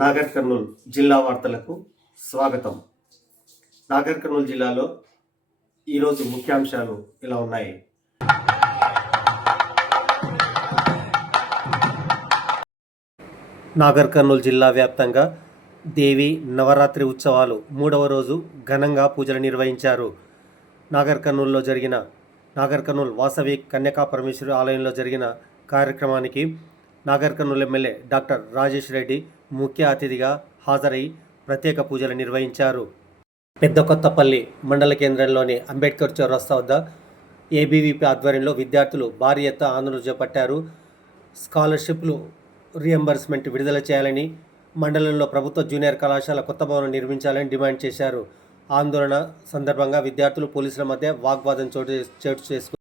నాగర్ కర్నూలు జిల్లా వార్తలకు స్వాగతం. నాగర్ కర్నూలు జిల్లాలో ఈరోజు ముఖ్యాంశాలు ఇలా ఉన్నాయి. నాగర్ కర్నూలు జిల్లా వ్యాప్తంగా దేవి నవరాత్రి ఉత్సవాలు మూడవ రోజు ఘనంగా పూజలు నిర్వహించారు. నాగర్ కర్నూల్లో జరిగిన నాగర్ కర్నూలు వాసవి కన్యకా పరమేశ్వరి ఆలయంలో జరిగిన కార్యక్రమానికి నాగర్ కర్నూలు ఎమ్మెల్యే డాక్టర్ రాజేష్ రెడ్డి ముఖ్య అతిథిగా హాజరై ప్రత్యేక పూజలు నిర్వహించారు. పెద్ద కొత్తపల్లి మండల కేంద్రంలోని అంబేద్కర్ చౌరస్తా వద్ద ఏబీవీపీ ఆధ్వర్యంలో విద్యార్థులు భారీ ఎత్త ఆందోళన చేపట్టారు. స్కాలర్షిప్లు రియంబర్స్మెంట్ విడుదల చేయాలని మండలంలో ప్రభుత్వ జూనియర్ కళాశాల కొత్త భవనం నిర్మించాలని డిమాండ్ చేశారు. ఆందోళన సందర్భంగా విద్యార్థులు పోలీసుల మధ్య వాగ్వాదం చోటు చోటు చేసుకు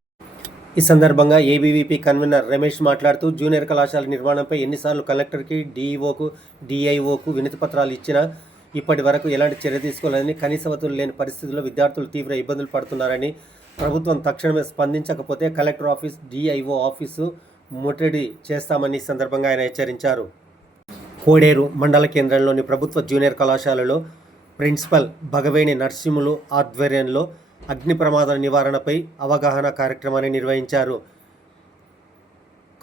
ఈ సందర్భంగా ఏబీవీపీ కన్వీనర్ రమేష్ మాట్లాడుతూ జూనియర్ కళాశాల నిర్మాణంపై ఎన్నిసార్లు కలెక్టర్కి డీఈఓకు డిఐఓకు వినతి పత్రాలు ఇచ్చినా ఇప్పటి వరకు ఎలాంటి చర్య తీసుకోలేదని కనీస వతులు లేని పరిస్థితుల్లో విద్యార్థులు తీవ్ర ఇబ్బందులు పడుతున్నారని ప్రభుత్వం తక్షణమే స్పందించకపోతే కలెక్టర్ ఆఫీస్ డిఐఓ ఆఫీసు ముట్టడి చేస్తామని ఈ సందర్భంగా ఆయన హెచ్చరించారు. కోడేరు మండల కేంద్రంలోని ప్రభుత్వ జూనియర్ కళాశాలలో ప్రిన్సిపల్ భగవేణి నరసింహులు ఆధ్వర్యంలో అగ్ని ప్రమాదాల నివారణపై అవగాహన కార్యక్రమాన్ని నిర్వహించారు.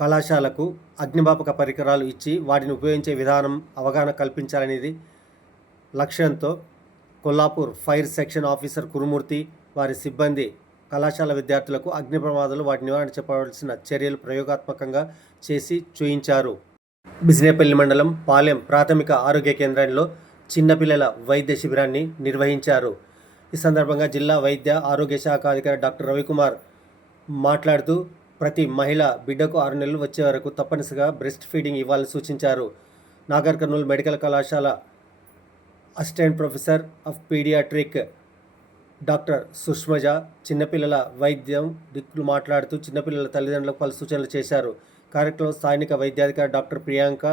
కళాశాలకు అగ్నిమాపక పరికరాలు ఇచ్చి వాటిని ఉపయోగించే విధానం అవగాహన కల్పించాలనేది లక్ష్యంతో Kollapur fire section officer Kurumurthy వారి సిబ్బంది కళాశాల విద్యార్థులకు అగ్ని ప్రమాదాలు వాటి నివారణ చెప్పవలసిన చర్యలు ప్రయోగాత్మకంగా చేసి చూయించారు. బిజినేపల్లి మండలం పాలెం ప్రాథమిక ఆరోగ్య కేంద్రంలో చిన్నపిల్లల వైద్య శిబిరాన్ని నిర్వహించారు. ఈ సందర్భంగా జిల్లా వైద్య ఆరోగ్య శాఖ అధికారి డాక్టర్ రవికుమార్ మాట్లాడుతూ ప్రతి మహిళ బిడ్డకు ఆరు నెలలు వచ్చే వరకు తప్పనిసరిగా బ్రెస్ట్ ఫీడింగ్ ఇవ్వాలని సూచించారు. నాగర్ కర్నూలు మెడికల్ కళాశాల assistant professor of paediatric doctor Sushmaja చిన్నపిల్లల వైద్యం దిక్కులు మాట్లాడుతూ చిన్నపిల్లల తల్లిదండ్రులకు పలు సూచనలు చేశారు. కార్యక్రమంలో స్థానిక వైద్యాధికారి డాక్టర్ ప్రియాంక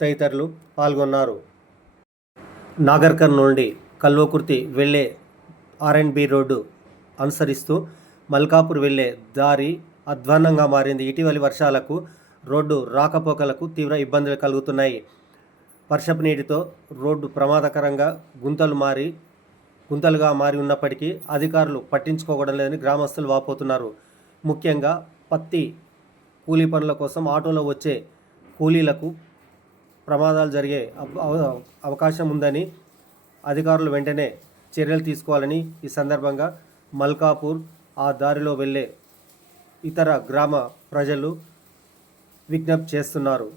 తదితరులు పాల్గొన్నారు. నాగర్ కర్నూలు నుండి కల్వకుర్తి వెళ్ళే ఆర్ అండ్బీ రోడ్డు అనుసరిస్తూ మల్కాపూర్ వెళ్ళే దారి అధ్వాన్నంగా మారింది. ఇటీవలి వర్షాలకు రోడ్డు రాకపోకలకు తీవ్ర ఇబ్బందులు కలుగుతున్నాయి. వర్షపు నీటితో రోడ్డు ప్రమాదకరంగా గుంతలు మారి గుంతలుగా మారి ఉన్నప్పటికీ అధికారులు పట్టించుకోవడం లేదని గ్రామస్తులు వాపోతున్నారు. ముఖ్యంగా పత్తి కూలీ పనుల కోసం ఆటోలో వచ్చే కూలీలకు ప్రమాదాలు జరిగే అవకాశం ఉందని అధికారులు వెంటనే చర్యలు తీసుకోవాలని ఈ సందర్భంగా మల్కాపూర్ ఆ దారిలో వెళ్ళే ఇతర గ్రామ ప్రజలు విజ్ఞప్తి చేస్తున్నారు.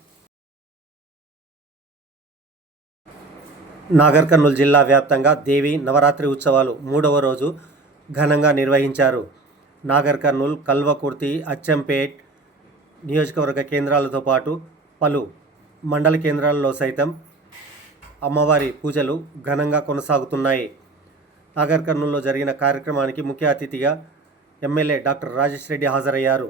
నాగర్ కర్నూలు జిల్లా వ్యాప్తంగా దేవి నవరాత్రి ఉత్సవాలు మూడవ రోజు ఘనంగా నిర్వహించారు. నాగర్ కర్నూలు కల్వకుర్తి అచ్చంపేట్ నియోజకవర్గ కేంద్రాలతో పాటు పలు మండల కేంద్రాలలో సైతం అమ్మవారి పూజలు ఘనంగా కొనసాగుతున్నాయి. నాగర్ కర్నూల్లో జరిగిన కార్యక్రమానికి ముఖ్య అతిథిగా ఎమ్మెల్యే డాక్టర్ రాజేష్ రెడ్డి హాజరయ్యారు.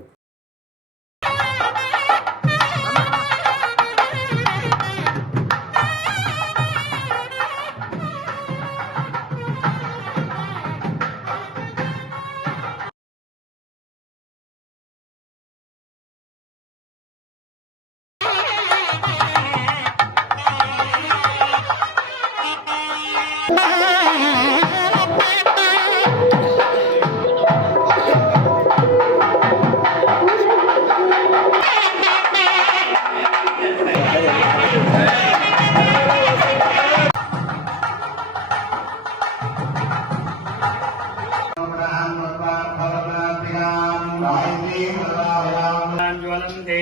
ज्वलन्ति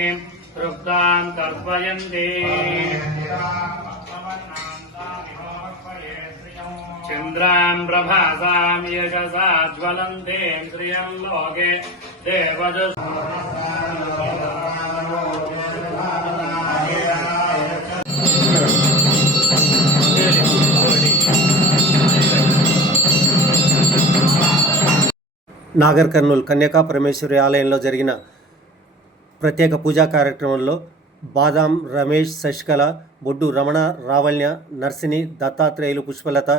तृप्तान् तर्पयन्ति। चन्द्राम् प्रभासाम् यशसा ज्वलन्ति श्रियम् लोके देवज నాగర్ కర్నూలు కన్యకా పరమేశ్వరి ఆలయంలో జరిగిన ప్రత్యేక పూజా కార్యక్రమంలో బాదాం రమేష్ శశికళ బొడ్డు రమణ రావణ్య నర్సిని దత్తాత్రేయులు పుష్పలత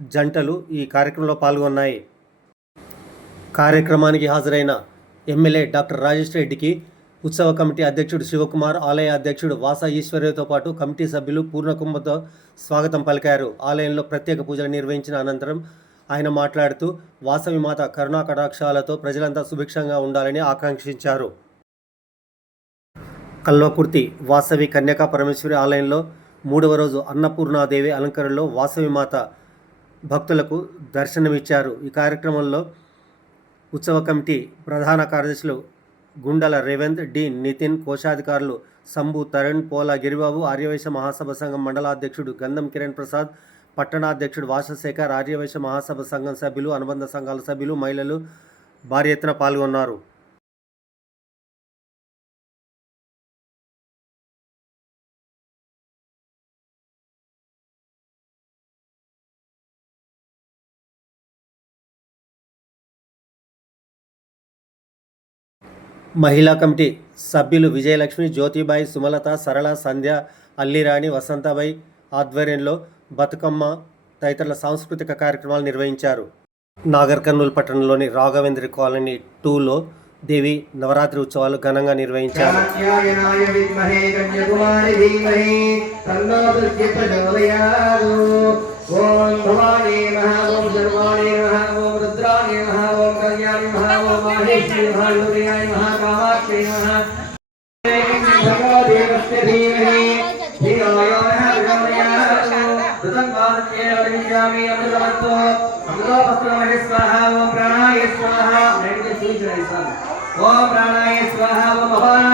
జంటలు ఈ కార్యక్రమంలో పాల్గొన్నాయి. కార్యక్రమానికి హాజరైన ఎమ్మెల్యే డాక్టర్ రాజేష్ రెడ్డికి ఉత్సవ కమిటీ అధ్యక్షుడు శివకుమార్ ఆలయ అధ్యక్షుడు వాస ఈశ్వర్యతో పాటు కమిటీ సభ్యులు పూర్ణకుంభతో స్వాగతం పలికారు. ఆలయంలో ప్రత్యేక పూజలు నిర్వహించిన అనంతరం ఆయన మాట్లాడుతూ వాసవి మాత కరుణా కటాక్షాలతో ప్రజలంతా సుభిక్షంగా ఉండాలని ఆకాంక్షించారు. కల్వకుర్తి వాసవి కన్యకా పరమేశ్వరి ఆలయంలో మూడవ రోజు అన్నపూర్ణాదేవి అలంకరణలో వాసవి మాత భక్తులకు దర్శనమిచ్చారు. ఈ కార్యక్రమంలో ఉత్సవ కమిటీ ప్రధాన కార్యదర్శులు గుండల రేవంత్ డి నితిన్ కోశాధికారులు శంభు తరుణ్ పోల గిరిబాబు ఆర్యవైశ్య మహాసభ సంఘం మండలాధ్యక్షుడు గంధం కిరణ్ ప్రసాద్ పట్టణాధ్యక్షుడు వాసశేఖర్ ఆర్యవైశ్య మహాసభ సంఘం సభ్యులు అనుబంధ సంఘాల సభ్యులు మహిళలు భారీ ఎత్తున పాల్గొన్నారు. మహిళా కమిటీ సభ్యులు విజయలక్ష్మి జ్యోతిబాయి సుమలత సరళ సంధ్య అల్లిరాణి వసంతబాయి ఆధ్వర్యంలో బతుకమ్మ తదితరుల సాంస్కృతిక కార్యక్రమాలు నిర్వహించారు. నాగర్ కర్నూలు పట్టణంలోని రాఘవేంద్ర కాలనీ టూలో దేవి నవరాత్రి ఉత్సవాలు ఘనంగా నిర్వహించారు. ఓం नमिष्यामि अमृतवत्तो। अमृतोपस्तुतमहि स्वाहा ओम प्राणाय स्वाहा। ओम प्राणाय स्वाहा ओम अपान